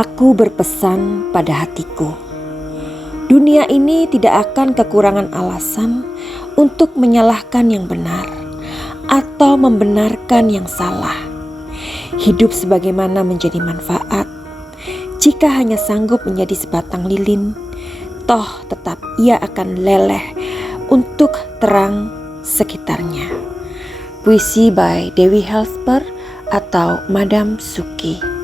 Aku berpesan pada hatiku, dunia ini tidak akan kekurangan alasan untuk menyalahkan yang benar atau membenarkan yang salah. Hidup sebagaimana menjadi manfaat, jika hanya sanggup menjadi sebatang lilin, toh tetap ia akan leleh untuk terang sekitarnya. Puisi by Dewi Helper atau Madam Suki.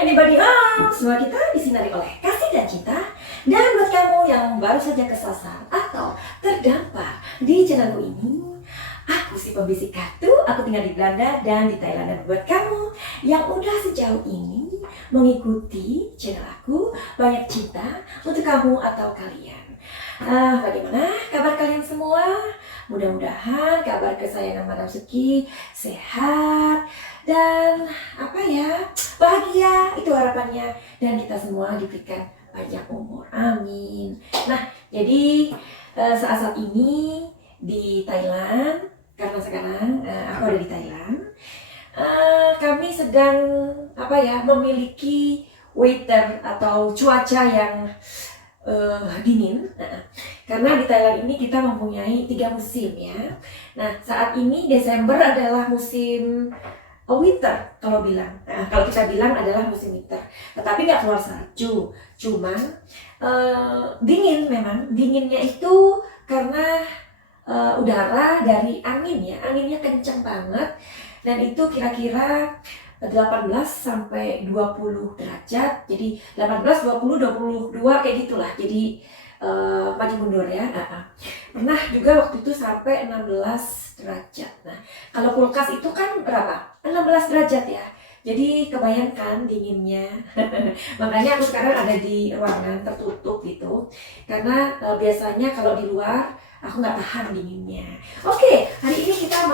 Anybody home? Semua kita disinari oleh kasih dan cinta. Dan buat kamu yang baru saja kesasar atau terdampar di channelku ini, aku si pembisik kartu, aku tinggal di Belanda dan di Thailand. Dan buat kamu yang udah sejauh ini mengikuti channel aku, banyak cinta untuk kamu atau kalian. Bagaimana kabar kalian semua? Mudah-mudahan kabar kesayangan Madam Suki sehat dan bahagia, itu harapannya, dan kita semua diberikan panjang umur, amin. Nah, jadi saat ini di Thailand, karena sekarang aku ada di Thailand, kami sedang memiliki weather atau cuaca yang dingin, karena di Thailand ini kita mempunyai 3 musim ya. Nah, saat ini Desember adalah musim winter kalau kita bilang adalah musim winter, tetapi nggak keluar salju, cuman dingin. Memang dinginnya itu karena udara dari angin ya, anginnya kencang banget, dan itu kira-kira 18 sampai 20 derajat, jadi 18, 20, 22 kayak gitulah, jadi maju mundur ya. Pernah juga waktu itu sampai 16 derajat. Nah, kalau kulkas itu kan berapa? 16 derajat ya. Jadi kebayangkan dinginnya. Makanya aku sekarang ada di ruangan tertutup gitu. Karena biasanya kalau di luar aku nggak tahan dinginnya. Oke, hari ini kita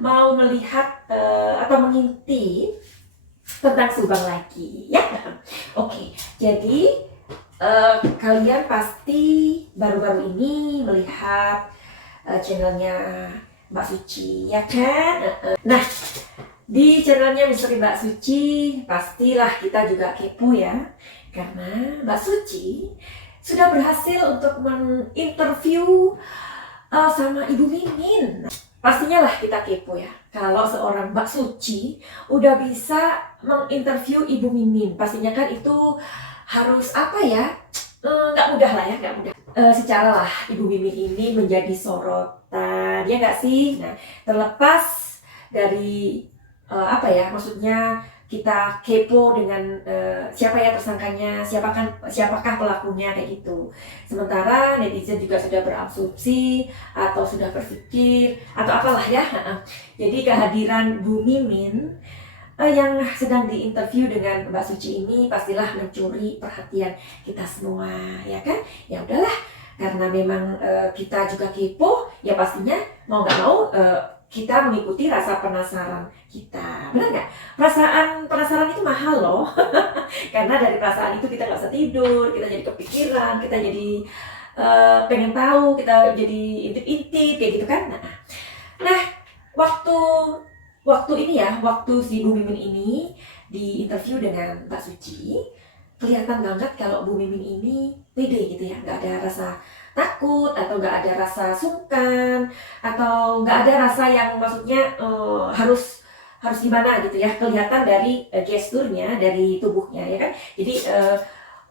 mau melihat atau mengintip tentang Subang lagi ya. Oke, jadi kalian pasti baru-baru ini melihat channelnya Mbak Suci ya kan? Nah, di channelnya Misteri Mbak Suci pastilah kita juga kepo ya, karena Mbak Suci sudah berhasil untuk menginterview sama Ibu Mimin. Pastinya lah kita kepo ya, kalau seorang Mbak Suci udah bisa menginterview Ibu Mimin, pastinya kan itu harus nggak mudah lah ya, nggak mudah. Secara lah Ibu Mimin ini menjadi sorotan, ya nggak sih? Nah, terlepas dari maksudnya kita kepo dengan siapa ya tersangkanya, siapakah pelakunya kayak gitu. Sementara netizen juga sudah berasumsi atau sudah berpikir atau apalah ya. Jadi kehadiran Bu Mimin yang sedang diinterview dengan Mbak Suci ini pastilah mencuri perhatian kita semua ya kan. Ya udahlah, karena memang kita juga kepo, ya pastinya mau nggak mau kita mengikuti rasa penasaran kita, benar nggak? Perasaan penasaran itu mahal loh. Karena dari perasaan itu kita nggak bisa tidur, kita jadi kepikiran, kita jadi pengen tahu, kita jadi intip-intip kayak gitu kan. Nah, waktu si Bu Mimin ini di interview dengan Mbak Suci, kelihatan banget kalau Bu Mimin ini pede gitu ya, nggak ada rasa takut atau nggak ada rasa sungkan atau nggak ada rasa yang maksudnya harus gimana gitu ya. Kelihatan dari gesturnya, dari tubuhnya ya kan. Jadi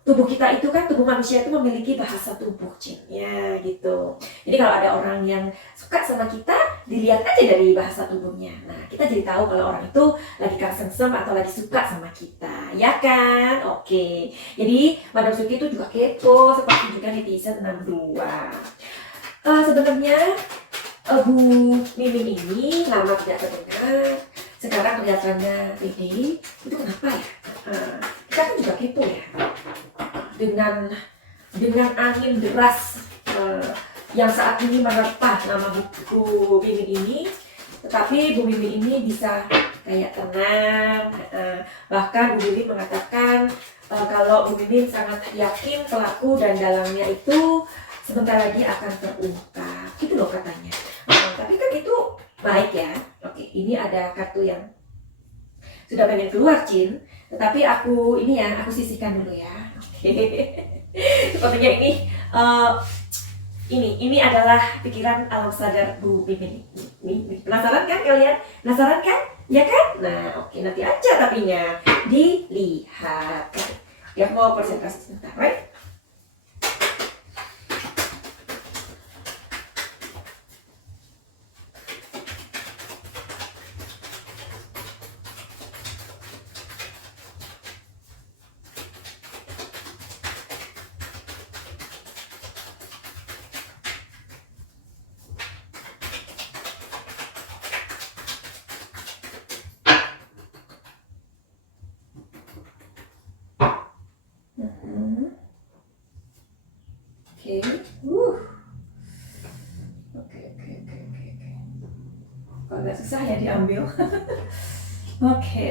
tubuh kita itu kan, tubuh manusia itu memiliki bahasa tubuh ya gitu. Jadi kalau ada orang yang suka sama kita, dilihat aja dari bahasa tubuhnya. Nah, kita jadi tahu kalau orang itu lagi kesengsem atau lagi suka sama kita, ya kan? Oke. Jadi Madam Suki itu juga kepo, seperti juga netizen 62. Sebenarnya Bu Mimin ini lama tidak terdengar, sekarang kelihatannya pede. Itu kenapa ya? Kita kan juga kepo ya. Dengan angin deras yang saat ini menerpa nama buku Mimin ini, tetapi Bu Mimin ini bisa kayak tenang. Bahkan Bu Mimin mengatakan kalau Bu Mimin sangat yakin pelaku dan dalangnya itu sebentar lagi akan terungkap, gitu loh katanya. Tapi kan itu baik ya. Oke, ini ada kartu yang sudah pengen keluar, Cin, tetapi aku sisihkan dulu ya. Oke. Sepertinya ini adalah pikiran alam sadar Bu Mimin. Penasaran kan kalian? Penasaran kan? Ya kan? Nah, oke, nanti aja tapinya dilihat. Ya, mau presentasi sebentar, right? Oke, Kalau nggak susah ya diambil. Oke.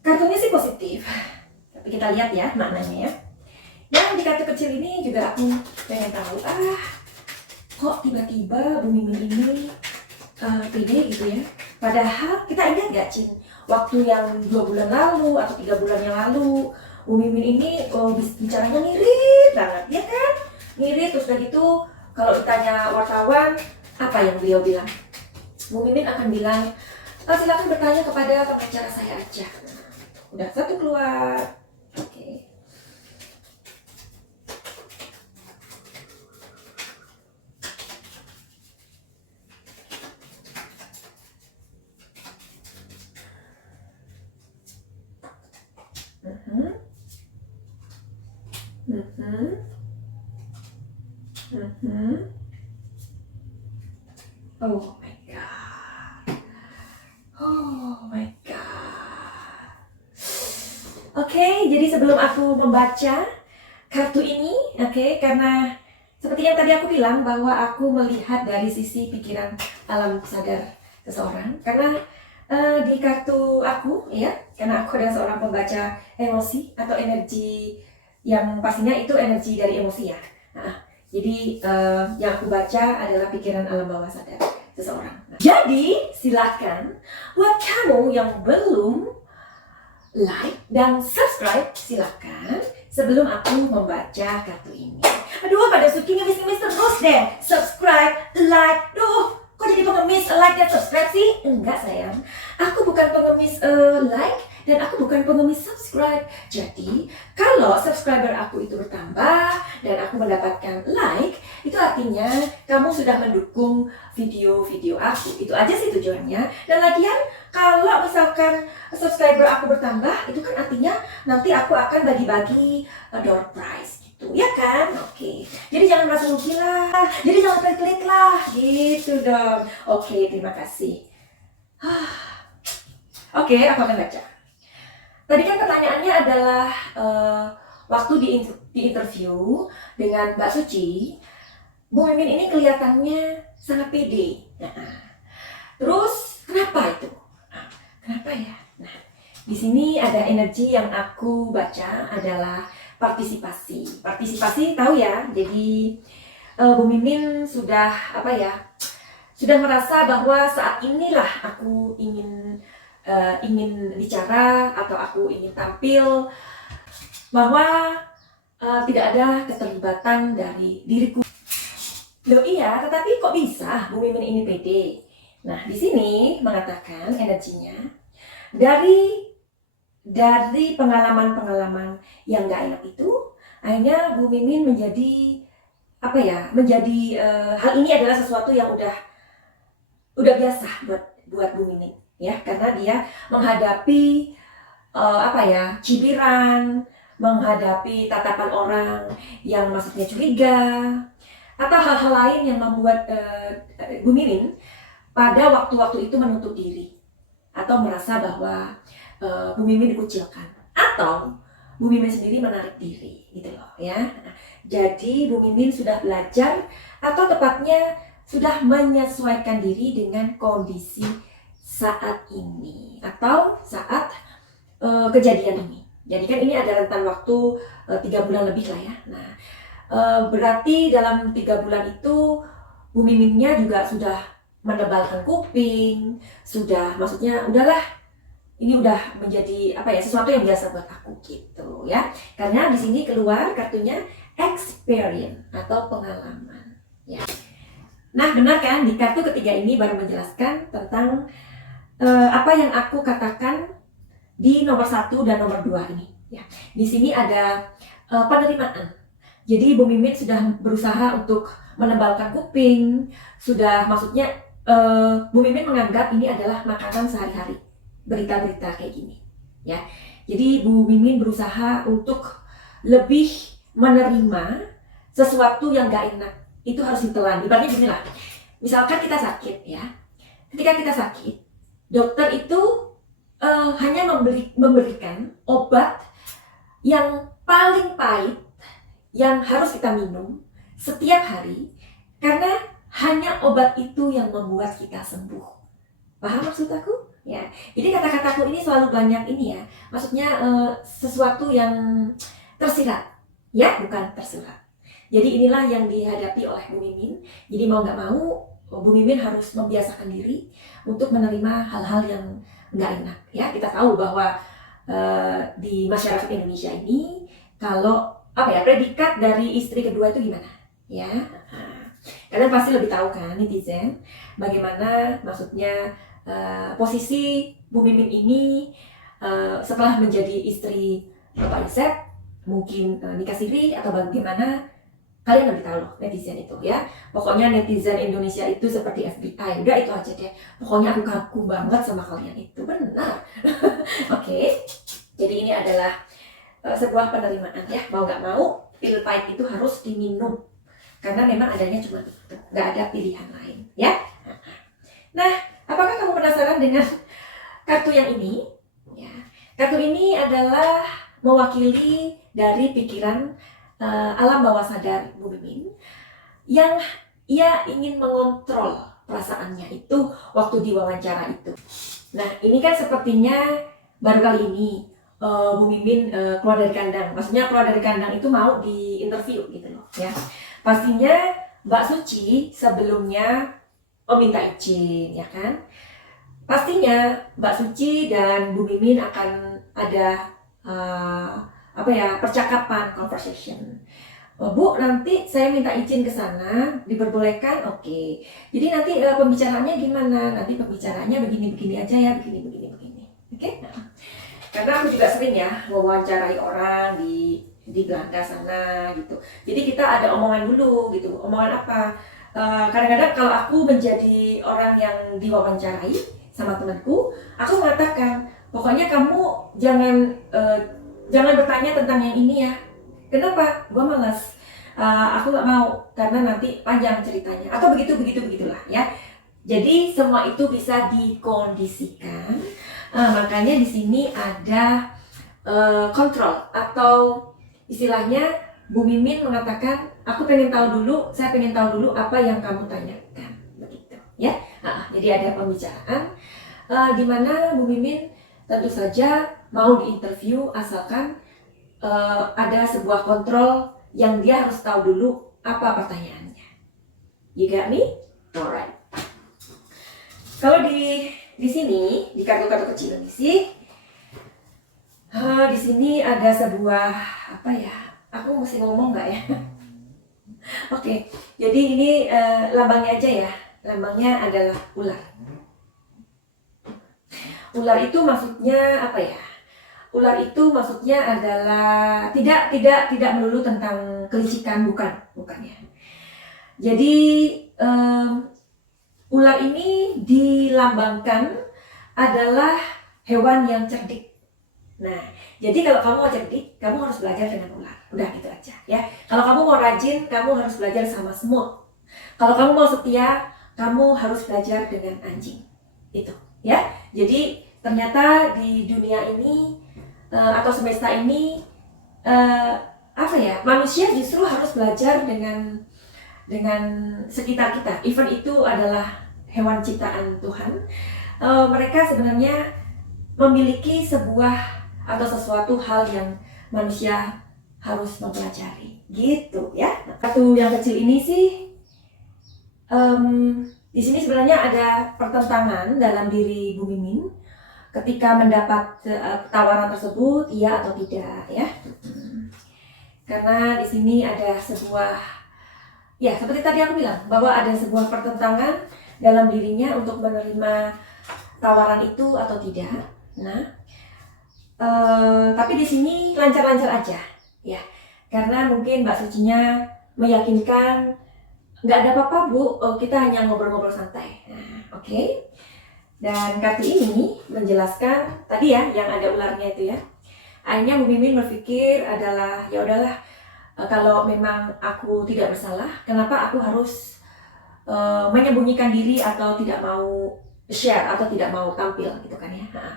Kartunya sih positif, tapi kita lihat ya maknanya ya. Yang di kartu kecil ini juga aku pengen tahu, kok tiba-tiba Bu Mimin ini pede gitu ya. Padahal kita ingat gak, Cin, waktu yang 2 bulan lalu atau 3 bulan yang lalu Bu Mimin ini bicaranya ngirit banget, ya kan? Ngirit, terus udah gitu kalau ditanya wartawan, apa yang beliau bilang? Bu Mimin akan bilang, silakan bertanya kepada pengacara saya aja. Udah satu keluar. Oke. Oh my god. Oh my god. Oke, jadi sebelum aku membaca kartu ini, karena seperti yang tadi aku bilang bahwa aku melihat dari sisi pikiran alam sadar seseorang. Karena di kartu aku, ya, karena aku adalah seorang pembaca emosi atau energi yang pastinya itu energi dari emosi ya. Jadi yang aku baca adalah pikiran alam bawah sadar seseorang. Jadi silakan buat kamu yang belum like dan subscribe, silakan sebelum aku membaca kartu ini. Aduh, pada Suki ngemis-ngemis terus deh. Subscribe, like, kok jadi pengemis like dan subscribe sih? Enggak sayang, aku bukan pengemis like dan aku bukan pengemis subscribe. Jadi kalau subscriber aku itu bertambah dan aku mendapatkan like, itu artinya kamu sudah mendukung video-video aku. Itu aja sih tujuannya. Dan lagian kalau misalkan subscriber aku bertambah, itu kan artinya nanti aku akan bagi-bagi door prize gitu, ya kan? Oke. Jadi jangan merasa rugi lah. Jadi jangan pelit-pelit lah, gitu dong. Oke, terima kasih. Oke, aku akan baca. Tadi kan pertanyaannya adalah waktu di interview dengan Mbak Suci, Bu Mimin ini kelihatannya sangat pede. Terus kenapa itu? Kenapa ya? Nah, di sini ada energi yang aku baca adalah partisipasi. Partisipasi tahu ya. Jadi Bu Mimin sudah sudah merasa bahwa saat inilah aku ingin bicara atau aku ingin tampil, bahwa tidak ada keterlibatan dari diriku. Loh iya, tetapi kok bisa Bu Mimin ini pede? Nah, di sini mengatakan energinya dari pengalaman-pengalaman yang gak enak itu, akhirnya Bu Mimin menjadi hal ini adalah sesuatu yang udah biasa buat Bu Mimin. Ya, karena dia menghadapi cibiran, menghadapi tatapan orang yang maksudnya curiga, atau hal-hal lain yang membuat Bu Mimin pada waktu-waktu itu menutup diri atau merasa bahwa Bu Mimin dikucilkan, atau Bu Mimin sendiri menarik diri gitu loh ya. Nah, jadi Bu Mimin sudah belajar atau tepatnya sudah menyesuaikan diri dengan kondisi saat ini atau saat kejadian ini. Jadi kan ini ada rentan waktu 3 bulan lebih lah ya. Nah, berarti dalam 3 bulan itu Bu Miminnya juga sudah menebalkan kuping, sudah maksudnya udahlah ini udah menjadi apa ya, sesuatu yang biasa buat aku gitu ya. Karena di sini keluar kartunya experience atau pengalaman ya. Nah, benar kan, di kartu ketiga ini baru menjelaskan tentang apa yang aku katakan di nomor 1 dan nomor 2 ini ya. Di sini ada penerimaan. Jadi Bu Mimin sudah berusaha untuk menebalkan kuping, sudah maksudnya Bu Mimin menganggap ini adalah makanan sehari-hari, berita-berita kayak gini ya. Jadi Bu Mimin berusaha untuk lebih menerima sesuatu yang gak enak itu harus ditelan. Ibaratnya gini lah, misalkan kita sakit ya, ketika kita sakit dokter itu hanya memberikan obat yang paling pahit yang harus kita minum setiap hari, karena hanya obat itu yang membuat kita sembuh. Paham maksud aku? Ya. Jadi kata-kataku ini selalu banyak ini ya, maksudnya sesuatu yang tersirat, ya bukan tersurat. Jadi inilah yang dihadapi oleh Bu Mimin. Jadi mau nggak mau Bu Mimin harus membiasakan diri untuk menerima hal-hal yang nggak enak. Ya, kita tahu bahwa di masyarakat Indonesia ini kalau apa ya, predikat dari istri kedua itu gimana ya. Kalian pasti lebih tahu kan netizen bagaimana maksudnya posisi Bu Mimin ini setelah menjadi istri Bapak Yosep, mungkin nikah siri atau bagaimana, kalian lebih tahu loh netizen itu ya. Pokoknya netizen Indonesia itu seperti FBI, udah itu aja deh. Pokoknya aku kagum banget sama kalian itu, benar. Oke. Jadi ini adalah sebuah penerimaan ya, mau nggak mau pil pahit itu harus diminum karena memang adanya cuma itu, nggak ada pilihan lain ya. Nah, apakah kamu penasaran dengan kartu yang ini? Ya, kartu ini adalah mewakili dari pikiran alam bawah sadar Bu Mimin yang ia ingin mengontrol perasaannya itu waktu diwawancara itu. Nah, ini kan sepertinya baru kali ini Bu Mimin keluar dari kandang. Maksudnya keluar dari kandang itu mau di interview gitu loh ya. Pastinya Mbak Suci sebelumnya meminta izin ya kan. Pastinya Mbak Suci dan Bu Mimin akan ada apa ya, percakapan, conversation. Bu, nanti saya minta izin ke sana, diperbolehkan? Oke. Jadi nanti pembicaraannya gimana? Nanti pembicaraannya begini-begini aja ya, begini-begini. Oke? Nah, karena aku juga sering ya mewawancarai orang di Belanda sana gitu. Jadi kita ada omongan dulu gitu. Omongan apa? Kadang-kadang kalau aku menjadi orang yang diwawancarai sama temanku, aku mengatakan, pokoknya kamu jangan bertanya tentang yang ini ya. Kenapa? Gue malas. Aku nggak mau karena nanti panjang ceritanya. Atau begitulah ya. Jadi semua itu bisa dikondisikan. Makanya di sini ada kontrol atau istilahnya Bu Mimin mengatakan, saya pengen tahu dulu apa yang kamu tanyakan, begitu ya. Jadi ada pembicaraan di mana Bu Mimin tentu saja mau diinterview asalkan ada sebuah kontrol yang dia harus tahu dulu apa pertanyaannya. You got me? Alright. Kalau di sini di kartu-kartu kecil ini sih, di sini ada sebuah apa ya? Aku mesti ngomong nggak ya? Oke, jadi ini lambangnya aja ya. Lambangnya adalah ular. Ular itu maksudnya apa ya? Ular itu maksudnya adalah tidak melulu tentang kelicikan, bukan ya. Jadi ular ini dilambangkan adalah hewan yang cerdik. Nah, jadi kalau kamu mau cerdik, kamu harus belajar dengan ular. Udah gitu aja ya. Kalau kamu mau rajin, kamu harus belajar sama semut. Kalau kamu mau setia, kamu harus belajar dengan anjing. Itu ya. Jadi ternyata di dunia ini atau semesta ini apa ya, manusia justru harus belajar dengan sekitar kita, even itu adalah hewan ciptaan Tuhan. Mereka sebenarnya memiliki sebuah atau sesuatu hal yang manusia harus mempelajari, gitu ya. Satu yang kecil ini sih, di sini sebenarnya ada pertentangan dalam diri Bu Mimin ketika mendapat tawaran tersebut, iya atau tidak ya. Karena di sini ada sebuah, ya seperti tadi aku bilang, bahwa ada sebuah pertentangan dalam dirinya untuk menerima tawaran itu atau tidak. Nah, tapi di sini lancar-lancar aja, ya. Karena mungkin Mbak Sucinya meyakinkan, nggak ada apa-apa Bu, kita hanya ngobrol-ngobrol santai. Nah, oke. Dan kartu ini menjelaskan tadi ya, yang ada ularnya itu ya. Akhirnya Bu Mimin berpikir adalah, ya udahlah, kalau memang aku tidak bersalah, kenapa aku harus menyembunyikan diri atau tidak mau share atau tidak mau tampil gitu kan ya. Nah,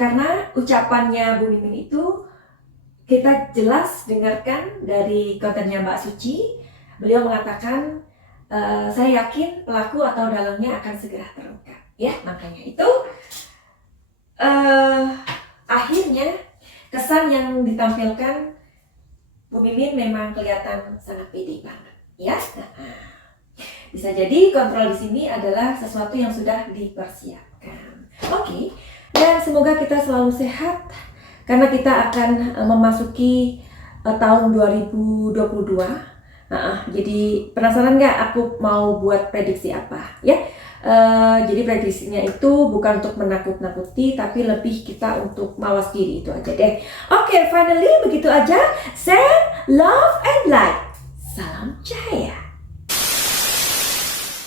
karena ucapannya Bu Mimin itu kita jelas dengarkan dari kontennya Mbak Suci. Beliau mengatakan, saya yakin pelaku atau dalangnya akan segera terungkap. Ya, makanya itu akhirnya kesan yang ditampilkan Bu Mimin memang kelihatan sangat pede banget, ya. Bisa jadi kontrol di sini adalah sesuatu yang sudah dipersiapkan. Oke, dan semoga kita selalu sehat karena kita akan memasuki tahun 2022. Jadi penasaran nggak aku mau buat prediksi apa? Ya. Jadi prediksinya itu bukan untuk menakut-nakuti, tapi lebih kita untuk mawas diri, itu aja deh. Oke, finally begitu aja. Send love and light. Salam Jaya.